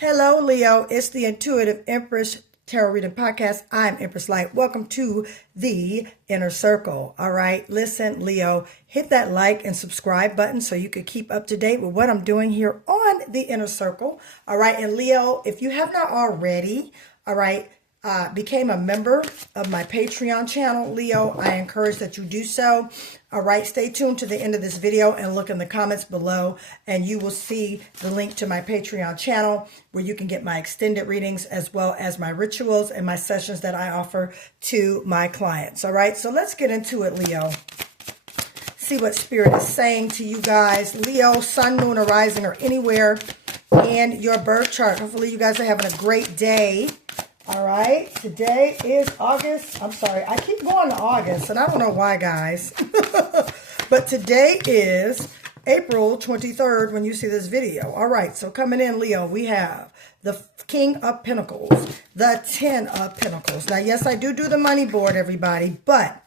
Hello, Leo. It's the Intuitive Empress Tarot Reading Podcast. I'm Empress Light. Welcome to the Inner Circle. All right. Listen, Leo, hit that like and subscribe button so you can keep up to date with what I'm doing here on the Inner Circle. All right. And Leo, if you have not already, all right, became a member of my Patreon channel, Leo, I encourage that you do so. All right, stay tuned to the end of this video and look in the comments below, and you will see the link to my Patreon channel where you can get my extended readings as well as my rituals and my sessions that I offer to my clients. All right, so let's get into it, Leo. See what Spirit is saying to you guys. Leo, Sun, Moon, or Rising, or anywhere in your birth chart. Hopefully you guys are having a great day. All right, today is August. I'm sorry, I keep going to August, and I don't know why, guys. But today is April 23rd when you see this video. All right, so coming in, Leo, we have the King of Pentacles, the 10 of Pentacles. Now, yes, I do the money board, everybody, but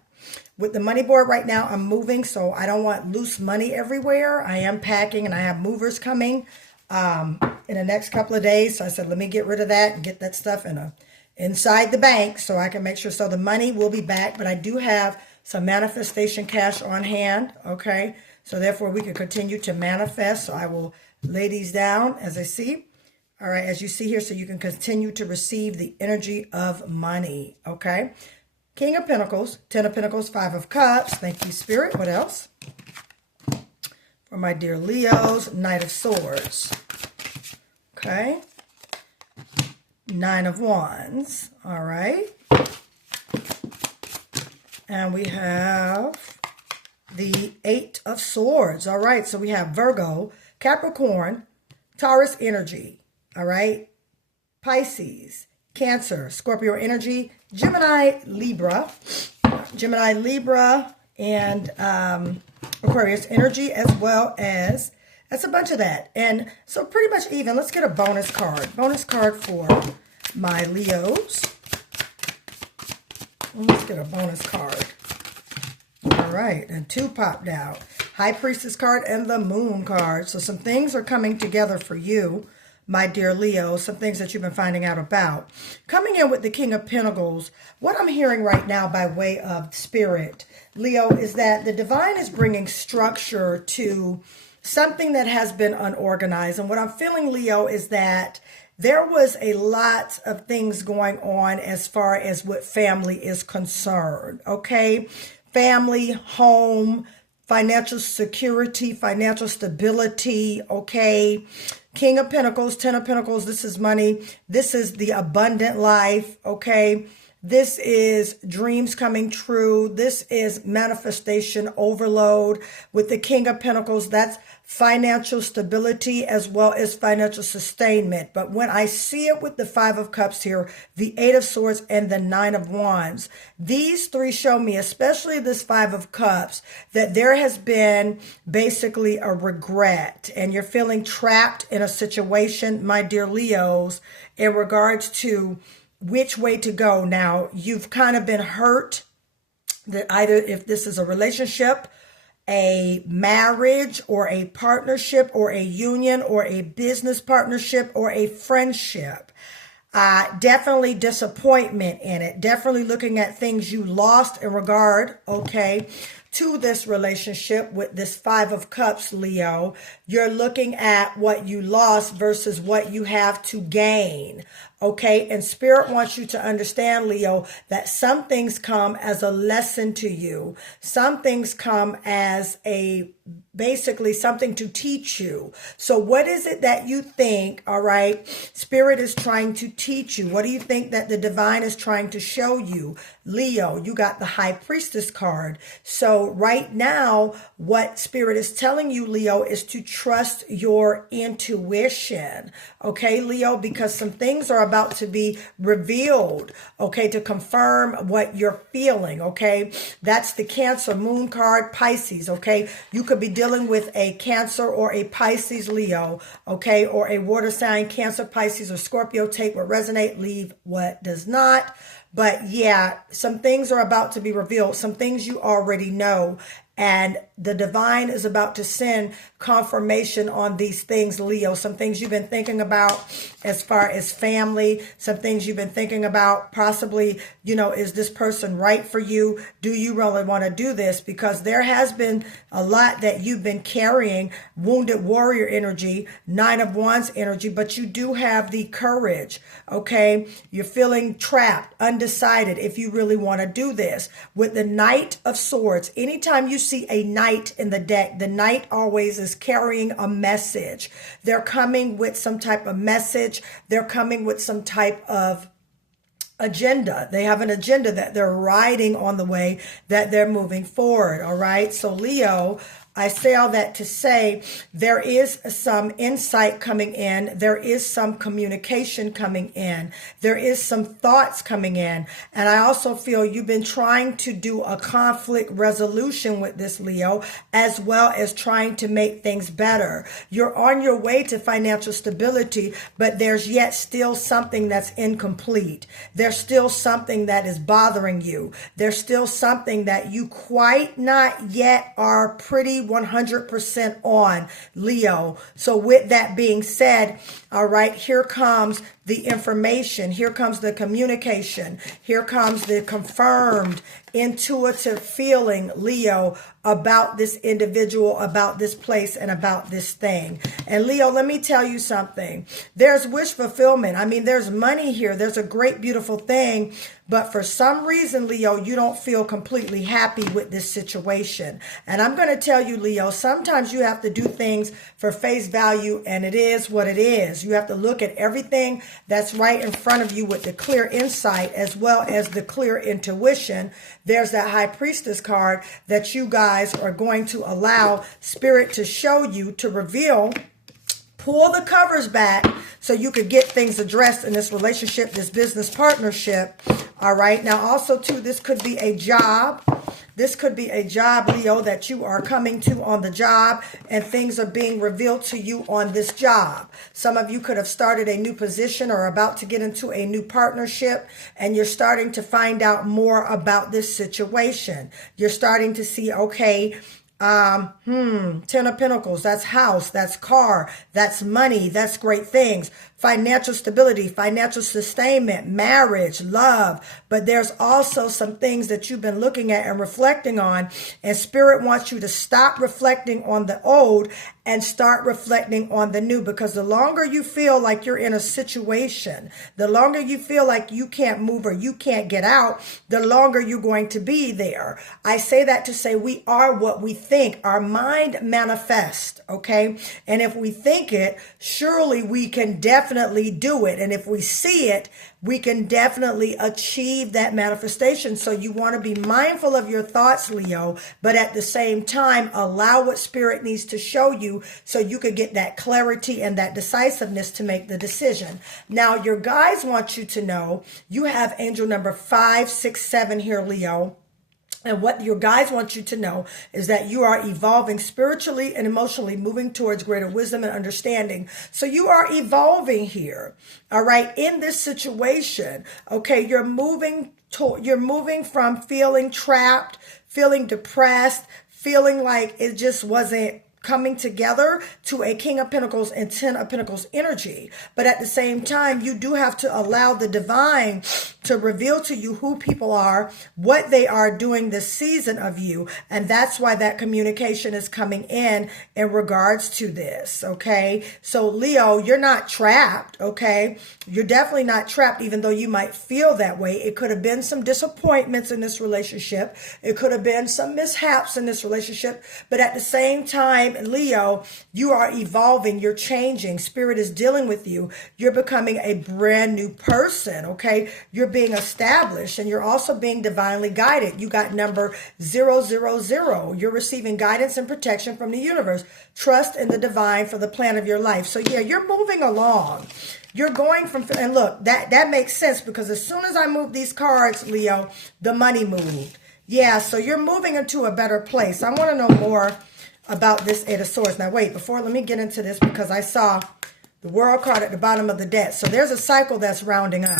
with the money board right now, I'm moving, so I don't want loose money everywhere. I am packing, and I have movers coming in the next couple of days. So I said, let me get rid of that and get that stuff inside the bank so I can make sure. So the money will be back, but I do have some manifestation cash on hand. Okay. So therefore we can continue to manifest. So I will lay these down as I see. All right. As you see here, so you can continue to receive the energy of money. Okay. King of Pentacles, 10 of Pentacles, 5 of Cups. Thank you, Spirit. What else? For my dear Leos, Knight of Swords. Okay. 9 of Wands. All right. And we have the 8 of Swords. All right. So we have Virgo, Capricorn, Taurus energy. All right. Pisces, Cancer, Scorpio energy, Gemini, Libra, and Aquarius energy, as well as that's a bunch of that. And so pretty much even. Let's get a bonus card. Bonus card for my Leos. Let's get a bonus card. All right. And 2 popped out. High Priestess card and the Moon card. So some things are coming together for you, my dear Leo. Some things that you've been finding out about. Coming in with the King of Pentacles, what I'm hearing right now by way of Spirit, Leo, is that the divine is bringing structure to something that has been unorganized. And what I'm feeling, Leo, is that there was a lot of things going on as far as what family is concerned. Okay. Family, home, financial security, financial stability. Okay. King of Pentacles, 10 of Pentacles. This is money. This is the abundant life. Okay. This is dreams coming true. This is manifestation overload. With the King of Pentacles, that's financial stability as well as financial sustainment. But when I see it with the 5 of Cups here, the 8 of Swords, and the 9 of Wands, these 3 show me, especially this 5 of Cups, that there has been basically a regret, and you're feeling trapped in a situation, my dear Leos, in regards to which way to go. Now, you've kind of been hurt that either if this is a relationship, a marriage, or a partnership, or a union, or a business partnership, or a friendship. Definitely disappointment in it. Definitely looking at things you lost in regard, okay, to this relationship with this 5 of Cups, Leo. You're looking at what you lost versus what you have to gain. Okay. And Spirit wants you to understand, Leo, that some things come as a lesson to you. Some things come as basically something to teach you. So what is it that you think, all right, Spirit is trying to teach you? What do you think that the divine is trying to show you? Leo, you got the High Priestess card. So right now, what Spirit is telling you, Leo, is to trust your intuition. Okay, Leo, because some things are about to be revealed, okay, to confirm what you're feeling, okay? That's the Cancer Moon card, Pisces, okay? You could be dealing with a Cancer or a Pisces, Leo, okay, or a water sign, Cancer, Pisces, or Scorpio. Take what resonate, leave what does not. But yeah, some things are about to be revealed, some things you already know. And the divine is about to send confirmation on these things, Leo. Some things you've been thinking about as far as family, some things you've been thinking about possibly, you know, is this person right for you? Do you really want to do this? Because there has been a lot that you've been carrying, wounded warrior energy, 9 of Wands energy, but you do have the courage, okay? You're feeling trapped, undecided if you really want to do this. With the Knight of Swords, anytime you see a knight in the deck, the knight always is carrying a message. They're coming with some type of message. They're coming with some type of agenda. They have an agenda that they're riding on the way that they're moving forward. All right. So Leo, I say all that to say there is some insight coming in. There is some communication coming in. There is some thoughts coming in. And I also feel you've been trying to do a conflict resolution with this, Leo, as well as trying to make things better. You're on your way to financial stability, but there's yet still something that's incomplete. There's still something that is bothering you. There's still something that you quite not yet are pretty 100% on, Leo. So with that being said, all right, here comes the information. Here comes the communication. Here comes the confirmed intuitive feeling, Leo, about this individual, about this place, and about this thing. And Leo, let me tell you something. There's wish fulfillment. I mean, there's money here. There's a great, beautiful thing. But for some reason, Leo, you don't feel completely happy with this situation. And I'm going to tell you, Leo, sometimes you have to do things for face value, and it is what it is. You have to look at everything that's right in front of you with the clear insight as well as the clear intuition. There's that High Priestess card that you guys are going to allow Spirit to show you, to reveal. Pull the covers back so you could get things addressed in this relationship, this business partnership. All right. Now, also, too, this could be a job. This could be a job, Leo, that you are coming to on the job, and things are being revealed to you on this job. Some of you could have started a new position or about to get into a new partnership, and you're starting to find out more about this situation. You're starting to see, okay, 10 of Pentacles, that's house, that's car, that's money, that's great things. Financial stability, financial sustainment, marriage, love. But there's also some things that you've been looking at and reflecting on. And Spirit wants you to stop reflecting on the old and start reflecting on the new. Because the longer you feel like you're in a situation, the longer you feel like you can't move or you can't get out, the longer you're going to be there. I say that to say we are what we think. Our mind manifests, okay? And if we think it, surely we can definitely do it. And if we see it, we can definitely achieve that manifestation. So you want to be mindful of your thoughts, Leo, but at the same time, allow what Spirit needs to show you so you could get that clarity and that decisiveness to make the decision. Now, your guides want you to know you have angel number 567 here, Leo. And what your guides want you to know is that you are evolving spiritually and emotionally, moving towards greater wisdom and understanding. So you are evolving here, all right, in this situation. Okay, you're moving from feeling trapped, feeling depressed, feeling like it just wasn't coming together to a King of Pentacles and 10 of Pentacles energy. But at the same time, you do have to allow the divine to reveal to you who people are, what they are doing this season of you. And that's why that communication is coming in regards to this, okay? So Leo, you're not trapped, okay? You're definitely not trapped, even though you might feel that way. It could have been some disappointments in this relationship. It could have been some mishaps in this relationship. But at the same time, Leo, you are evolving. You're changing. Spirit is dealing with you. You're becoming a brand new person, okay? You're being established, and you're also being divinely guided. You got number 000. You're receiving guidance and protection from the universe. Trust in the divine for the plan of your life. So yeah, you're moving along. You're going from, and look, that makes sense because as soon as I move these cards, Leo, the money moved. Yeah, so you're moving into a better place. I want to know more about this Eight of Swords. Now, wait, let me get into this because I saw the World card at the bottom of the deck. So there's a cycle that's rounding up.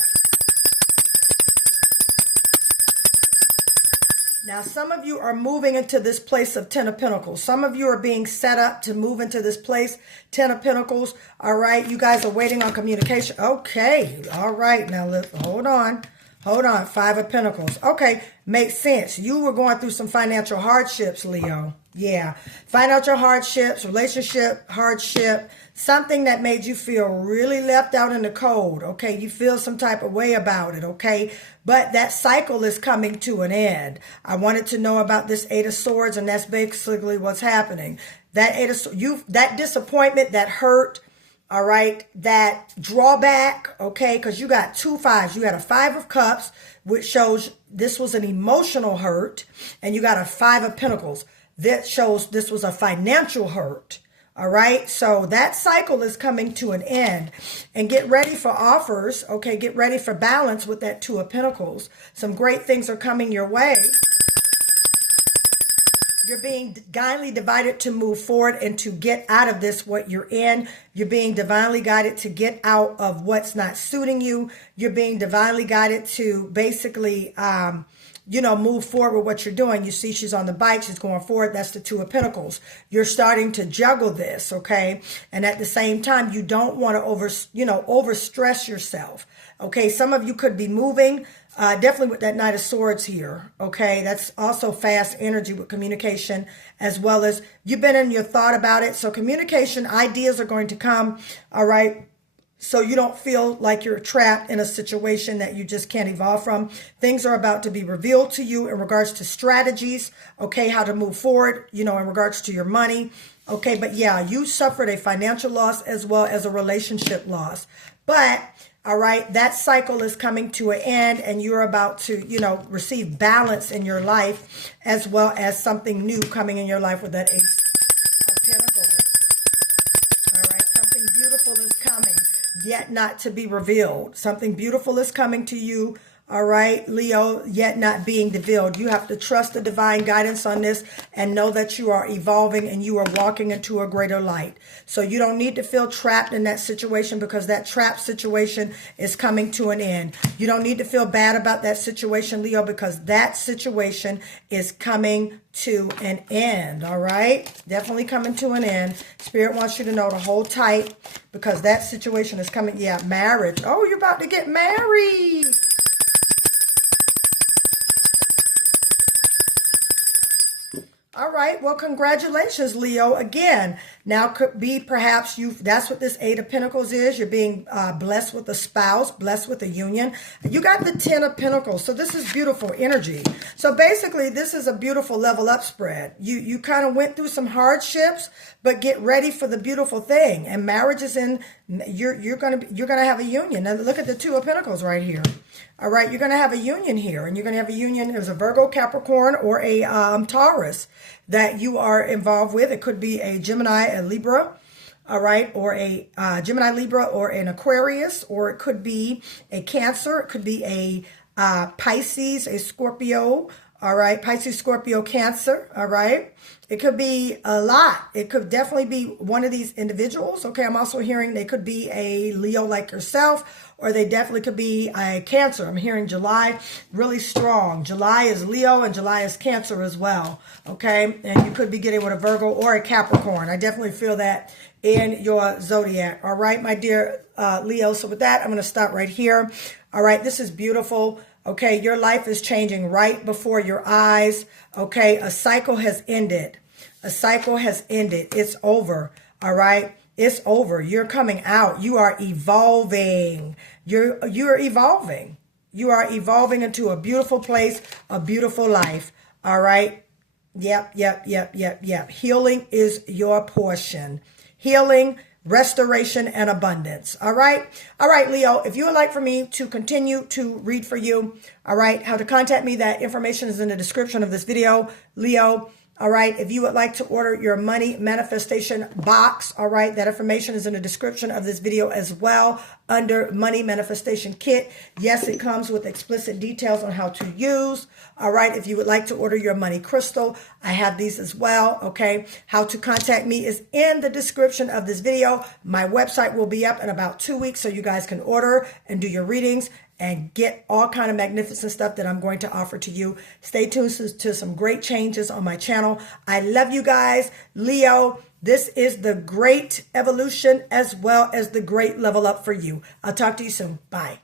Now, some of you are moving into this place of Ten of Pentacles. Some of you are being set up to move into this place, Ten of Pentacles. All right, you guys are waiting on communication. Okay, all right. Now, hold on. Hold on, Five of Pentacles. Okay, makes sense. You were going through some financial hardships, Leo. Yeah, financial hardships, relationship hardship, something that made you feel really left out in the cold, okay? You feel some type of way about it, okay? But that cycle is coming to an end. I wanted to know about this Eight of Swords, and that's basically what's happening. That that disappointment, that hurt, all right, that drawback, okay, because you got two fives. You had a Five of Cups, which shows this was an emotional hurt, and you got a Five of Pentacles. That shows this was a financial hurt, all right? So that cycle is coming to an end. And get ready for offers, okay? Get ready for balance with that Two of Pentacles. Some great things are coming your way. You're being divinely divided to move forward and to get out of this, what you're in. You're being divinely guided to get out of what's not suiting you. You're being divinely guided to basically, move forward with what you're doing. You see she's on the bike. She's going forward. That's the Two of Pentacles. You're starting to juggle this, okay? And at the same time, you don't want to overstress yourself, okay? Some of you could be moving. Definitely with that Knight of Swords here, okay? That's also fast energy with communication, as well as you've been in your thought about it. So communication, ideas are going to come, all right? So you don't feel like you're trapped in a situation that you just can't evolve from. Things are about to be revealed to you in regards to strategies, okay, how to move forward, in regards to your money, okay? But yeah, you suffered a financial loss as well as a relationship loss. But all right, that cycle is coming to an end, and you're about to, receive balance in your life, as well as something new coming in your life with that Ace of Pentacles. All right, something beautiful is coming, yet not to be revealed. Something beautiful is coming to you. All right, Leo, yet not being revealed. You have to trust the divine guidance on this and know that you are evolving and you are walking into a greater light. So you don't need to feel trapped in that situation, because that trapped situation is coming to an end. You don't need to feel bad about that situation, Leo, because that situation is coming to an end. All right, definitely coming to an end. Spirit wants you to know to hold tight, because that situation is coming. Yeah, marriage. Oh, you're about to get married. All right. Well, congratulations, Leo. Again, now could be perhaps that's what this Eight of Pentacles is. You're being blessed with a spouse, blessed with a union. You got the Ten of Pentacles. So this is beautiful energy. So basically, this is a beautiful level up spread. You kind of went through some hardships, but get ready for the beautiful thing. And marriage is in, you're gonna have a union. Now look at the Two of Pentacles right here. All right, you're going to have a union here, and you're going to have a union. There's a Virgo, Capricorn, or a Taurus that you are involved with. It could be a Gemini, a Libra, all right, or a Gemini, Libra, or an Aquarius, or it could be a Cancer. It could be a Pisces, a Scorpio, all right, Pisces, Scorpio, Cancer, all right. It could be a lot. It could definitely be one of these individuals. Okay, I'm also hearing they could be a Leo like yourself, or they definitely could be a Cancer. I'm hearing July really strong. July is Leo and July is Cancer as well. Okay, and you could be getting with a Virgo or a Capricorn. I definitely feel that in your zodiac. All right, my dear Leo. So with that, I'm going to stop right here. All right, this is beautiful. Okay, your life is changing right before your eyes. Okay, a cycle has ended. A cycle has ended. It's over. All right, it's over. You're coming out. You are evolving. You're evolving. You are evolving into a beautiful place, a beautiful life. All right. Yep. Healing is your portion. Healing, restoration, and abundance. All right, Leo, if you would like for me to continue to read for you, all right, how to contact me, that information is in the description of this video, Leo. All right, if you would like to order your money manifestation box, all right, that information is in the description of this video as well, under money manifestation kit. Yes, it comes with explicit details on how to use. All right, if you would like to order your money crystal, I have these as well. Okay, how to contact me is in the description of this video. My website will be up in about 2 weeks, so you guys can order and do your readings and get all kind of magnificent stuff that I'm going to offer to you. Stay tuned to some great changes on my channel. I love you guys. Leo, this is the great evolution as well as the great level up for you. I'll talk to you soon. Bye.